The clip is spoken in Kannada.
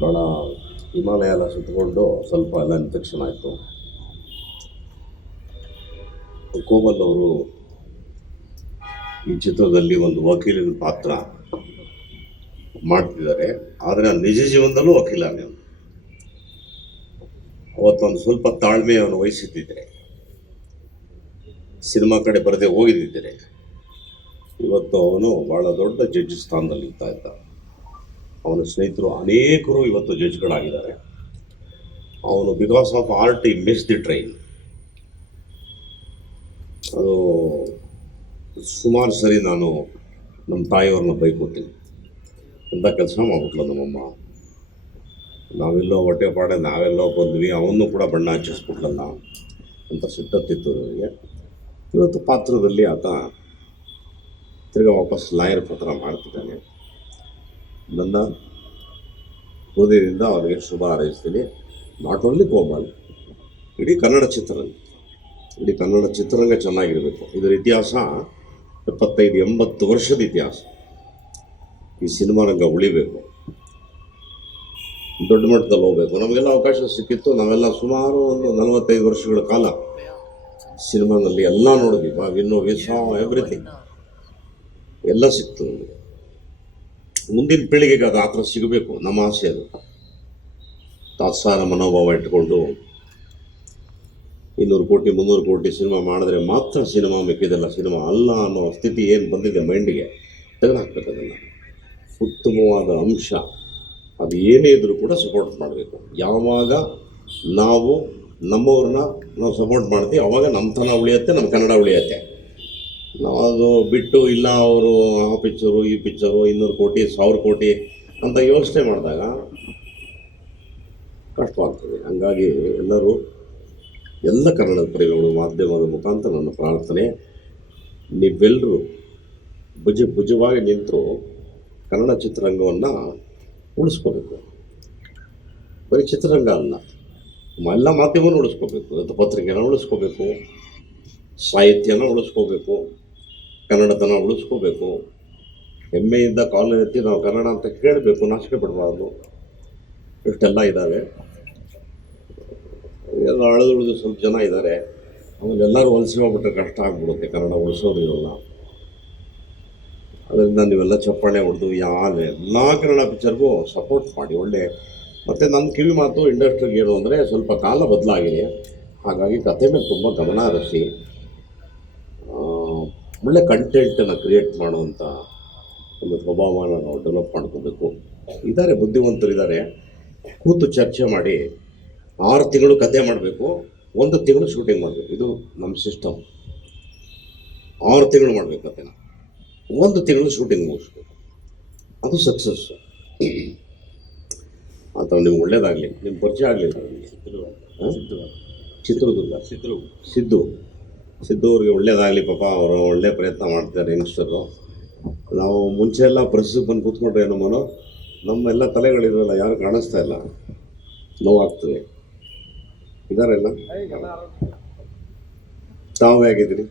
ಭಾಳ ಹಿಮಾಲಯ ಎಲ್ಲ ಸುತ್ತಕೊಂಡು ಸ್ವಲ್ಪ ಎಲ್ಲ ಇನ್ಫೆಕ್ಷನ್ ಆಯಿತು. ಕೋಮಲ್ ಅವರು ಈ ಚಿತ್ರದಲ್ಲಿ ಒಂದು ವಕೀಲನ ಪಾತ್ರ ಮಾಡ್ತಿದ್ದಾರೆ. ಆದರೆ ನಿಜ ಜೀವನದಲ್ಲೂ ವಕೀಲನೇ. ಅವತ್ತೊಂದು ಸ್ವಲ್ಪ ತಾಳ್ಮೆ ಅವನು ವಹಿಸಿದ್ದಿದ್ರೆ, ಸಿನಿಮಾ ಕಡೆ ಬರದೆ ಹೋಗಿದ್ದಿದ್ದರೆ ಇವತ್ತು ಅವನು ಭಾಳ ದೊಡ್ಡ ಜಡ್ಜ್ ಸ್ಥಾನದಲ್ಲಿ ಇದ್ದ. ಅವನ ಸ್ನೇಹಿತರು ಅನೇಕರು ಇವತ್ತು ಜಡ್ಜ್ಗಳಾಗಿದ್ದಾರೆ. ಅವನು ಬಿಕಾಸ್ ಆಫ್ ಆರ್ಟ್ ಈ ಮಿಸ್ ದಿ ಟ್ರೈನ್. ಅದು ಸುಮಾರು ಸರಿ ನಾನು ನಮ್ಮ ತಾಯಿಯವ್ರನ್ನ ಬೈಕೋತೀನಿ, ಎಂಥ ಕೆಲಸ ಮಾಡ್ಬಿಟ್ಲ ನಮ್ಮಮ್ಮ, ನಾವೆಲ್ಲೋ ಹೊಟ್ಟೆ ಪಾಡೆ ನಾವೆಲ್ಲೋ ಬಂದ್ವಿ, ಅವನು ಕೂಡ ಬಣ್ಣ ಹಚ್ಚಿಸ್ಬಿಟ್ಲಲ್ಲ ಅಂತ ಸಿಟ್ಟತ್ತಿತ್ತು ನನಗೆ. ಇವತ್ತು ಪಾತ್ರದಲ್ಲಿ ಆತ ತಿರ್ಗಾ ವಾಪಸ್ ಲಾಯರ್ ಪತ್ರ ಮಾಡ್ತಿದ್ದಾನೆ. ನನ್ನ ಹೃದಯದಿಂದ ಅವರಿಗೆ ಶುಭ ಹಾರೈಸ್ತೀನಿ. ನಾಟ್ ಓನ್ಲಿ ಕೋಮಲ್, ಇಡೀ ಕನ್ನಡ ಚಿತ್ರರಂಗ ಚೆನ್ನಾಗಿರಬೇಕು. ಇದರ ಇತಿಹಾಸ 75-80 ವರ್ಷದ ಇತಿಹಾಸ. ಈ ಸಿನಿಮಾ ರಂಗ ಉಳಿಬೇಕು, ದೊಡ್ಡ ಮಟ್ಟದಲ್ಲಿ ಹೋಗಬೇಕು. ನಮಗೆಲ್ಲ ಅವಕಾಶ ಸಿಕ್ಕಿತ್ತು. ನಾವೆಲ್ಲ ಸುಮಾರು ಒಂದು 45 ವರ್ಷಗಳ ಕಾಲ ಸಿನಿಮಾನಲ್ಲಿ ಎಲ್ಲ ನೋಡಿದ್ವಿ. ವಿ ಸಾ ಎವ್ರಿಥಿಂಗ್, ಎಲ್ಲ ಸಿಕ್ತು ನಮಗೆ. ಮುಂದಿನ ಪೀಳಿಗೆಗೆ ಅದು ಆ ಥರ ಸಿಗಬೇಕು, ನಮ್ಮ ಆಸೆ ಅದು. ತಾತ್ಸಾರ ಮನೋಭಾವ ಇಟ್ಕೊಂಡು 200 ಕೋಟಿ 300 ಕೋಟಿ ಸಿನಿಮಾ ಮಾಡಿದ್ರೆ ಮಾತ್ರ ಸಿನಿಮಾ, ಮಿಕ್ಕಿದೆಲ್ಲ ಸಿನಿಮಾ ಅಲ್ಲ ಅನ್ನೋ ಸ್ಥಿತಿ ಏನು ಬಂದಿದೆ ಮೈಂಡಿಗೆ, ತೆಗೆದುಹಾಕ್ಬೇಕು. ಅದನ್ನು ಉತ್ತಮವಾದ ಅಂಶ ಅದು ಏನೇ ಇದ್ರೂ ಕೂಡ ಸಪೋರ್ಟ್ ಮಾಡಬೇಕು. ಯಾವಾಗ ನಾವು ನಮ್ಮವ್ರನ್ನ ನಾವು ಸಪೋರ್ಟ್ ಮಾಡ್ತೀವಿ ಆವಾಗ ನಮ್ಮತನ ಉಳಿಯುತ್ತೆ, ನಮ್ಮ ಕನ್ನಡ ಉಳಿಯುತ್ತೆ. ನಾವು ಅದು ಬಿಟ್ಟು ಇಲ್ಲ ಅವರು ಆ ಪಿಕ್ಚರು ಈ ಪಿಕ್ಚರು 200 ಕೋಟಿ 1000 ಕೋಟಿ ಅಂತ ಯೋಚನೆ ಮಾಡಿದಾಗ ಕಷ್ಟವಾಗ್ತದೆ. ಹಂಗಾಗಿ ಎಲ್ಲರೂ, ಎಲ್ಲ ಕನ್ನಡದ ಪ್ರೇಮಿಗಳು ಮಾಧ್ಯಮದ ಮುಖಾಂತರ ನನ್ನ ಪ್ರಾರ್ಥನೆ, ನೀವೆಲ್ಲರೂ ಭುಜವಾಗಿ ನಿಂತು ಕನ್ನಡ ಚಿತ್ರರಂಗವನ್ನು ಉಳಿಸ್ಕೋಬೇಕು. ಬರೀ ಚಿತ್ರರಂಗ ಅಲ್ಲ, ಎಲ್ಲ ಮಾಧ್ಯಮವನ್ನು ಉಳಿಸ್ಕೋಬೇಕು. ಇವತ್ತು ಪತ್ರಿಕೆನ ಉಳಿಸ್ಕೋಬೇಕು, ಸಾಹಿತ್ಯನ ಉಳಿಸ್ಕೋಬೇಕು, ಕನ್ನಡತನ ಉಳಿಸ್ಕೋಬೇಕು. ಹೆಮ್ಮೆಯಿಂದ ಕಾಲು ಎತ್ತಿ ನಾವು ಕನ್ನಡ ಅಂತ ಕೇಳಬೇಕು, ನಾಚಿಕೆ ಪಡಬಾರ್ದು. ಇಷ್ಟೆಲ್ಲ ಇದ್ದಾವೆ. ಎಲ್ಲ ಅಳದುಳಿದು ಸ್ವಲ್ಪ ಜನ ಇದ್ದಾರೆ. ಆಮೇಲೆ ಎಲ್ಲರೂ ವಲಸೆ ಹೋಗ್ಬಿಟ್ರೆ ಕಷ್ಟ ಆಗ್ಬಿಡುತ್ತೆ, ಕನ್ನಡ ಉಳಿಸೋದಿರಲ್ಲ. ಅದರಿಂದ ನೀವೆಲ್ಲ ಚಪ್ಪಾಳೆ ಹೊಡೆದು ಎಲ್ಲ ಕನ್ನಡ ಪಿಕ್ಚರ್ಗೂ ಸಪೋರ್ಟ್ ಮಾಡಿ ಒಳ್ಳೆ. ಮತ್ತು ನನ್ನ ಕಿವಿ ಮಾತು ಇಂಡಸ್ಟ್ರಿಗೆ ಏನು ಅಂದರೆ, ಸ್ವಲ್ಪ ಕಾಲ ಬದಲಾಗಿದೆ. ಹಾಗಾಗಿ ಕಥೆ ಮೇಲೆ ತುಂಬ ಗಮನ ಹರಿಸಿ ಒಳ್ಳೆ ಕಂಟೆಂಟನ್ನು ಕ್ರಿಯೇಟ್ ಮಾಡುವಂಥ ಒಂದು ಸ್ವಭಾವನ ನಾವು ಡೆವಲಪ್ ಮಾಡ್ಕೋಬೇಕು. ಇದ್ದಾರೆ, ಬುದ್ಧಿವಂತರಿದ್ದಾರೆ. ಕೂತು ಚರ್ಚೆ ಮಾಡಿ 6 ತಿಂಗಳು ಕಥೆ ಮಾಡಬೇಕು, 1 ತಿಂಗಳು ಶೂಟಿಂಗ್ ಮಾಡಬೇಕು. ಇದು ನಮ್ಮ ಸಿಸ್ಟಮ್. 6 ತಿಂಗಳು ಮಾಡಬೇಕು ಕಥೆನ, 1 ತಿಂಗಳು ಶೂಟಿಂಗ್ ಮುಗಿಸ್ಬೇಕು. ಅದು ಸಕ್ಸಸ್ಸು. ಅಥವಾ ನಿಮ್ಗೆ ಒಳ್ಳೇದಾಗಲಿ. ನಿಮ್ಮ ಪರಿಚಯ ಆಗಲಿಲ್ಲ ನನಗೆ. ಚಿತ್ರದುರ್ಗ ಸಿದ್ದು ಅವ್ರಿಗೆ ಒಳ್ಳೇದಾಗಲಿ. ಪಾಪ ಅವರು ಒಳ್ಳೆ ಪ್ರಯತ್ನ ಮಾಡ್ತಾರೆ ಯಂಗ್ಸ್ಟರು. ನಾವು ಮುಂಚೆ ಎಲ್ಲ ಪ್ರೆಸ್ಸಿಗೆ ಬಂದು ಕೂತ್ಕೊಂಡ್ರೆ ನಮ್ಮೆಲ್ಲ ತಲೆಗಳಿರಲ್ಲ, ಯಾರು ಕಾಣಿಸ್ತಾ ಇಲ್ಲ, ನೋವಾಗ್ತದೆ. ಇದಾರೆಲ್ಲ ತಾವು ಹೇಗಿದ್ದೀರಿ?